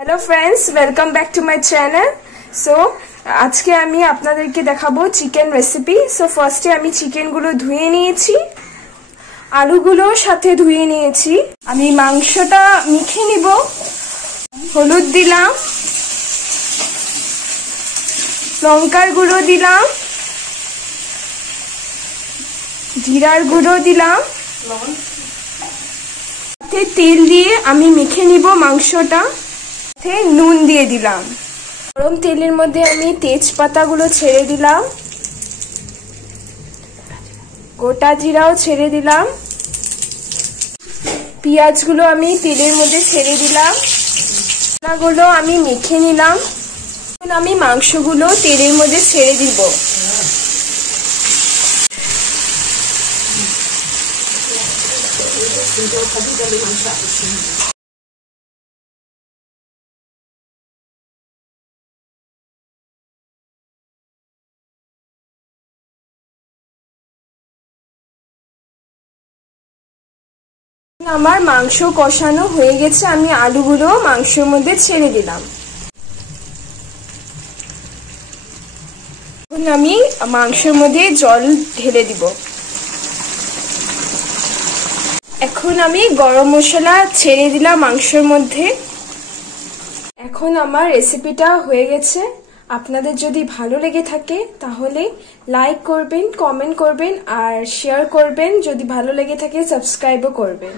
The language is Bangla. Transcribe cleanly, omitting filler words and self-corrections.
Hello friends, welcome back to my channel. So आज के आमी आपनादेरके देखाबो चिकेन रेसिपी। सो फार्स्टे आमी चिकेन गुलो धुए निয়েছি, आलूगुलो साथे धुए निয়েছি। आमी मांसटा मेखे निब। हलुद दिलाम, लंकार गुड़ो दिलाम, जिरार गुड़ो दिलाम, तेल दिए आमी मेखे निब मांसटा। নুন দিয়ে দিলাম। গরম তেলের মধ্যে আমি তেজপাতাগুলো ছেড়ে দিলাম, গোটা জিরাও ছেড়ে দিলাম, পেঁয়াজগুলো আমি তেলের মধ্যে ছেড়ে দিলাম, মশলাগুলো আমি মেখে নিলাম। এখন আমি মাংসগুলো তেলের মধ্যে ছেড়ে দিব। আমার মাংস কষানো হয়ে গেছে, আমি আলুগুলো মাংসের মধ্যে ছেড়ে দিলাম। এখন আমি মাংসের মধ্যে জল ঢেলে দিব। এখন আমি গরম মশলা ছেড়ে দিলাম মাংসের মধ্যে। এখন আমার রেসিপিটা হয়ে গেছে। আপনাদের যদি ভালো লেগে থাকে তাহলে লাইক করবেন, কমেন্ট করবেন আর শেয়ার করবেন। যদি ভালো লেগে থাকে সাবস্ক্রাইবও করবেন।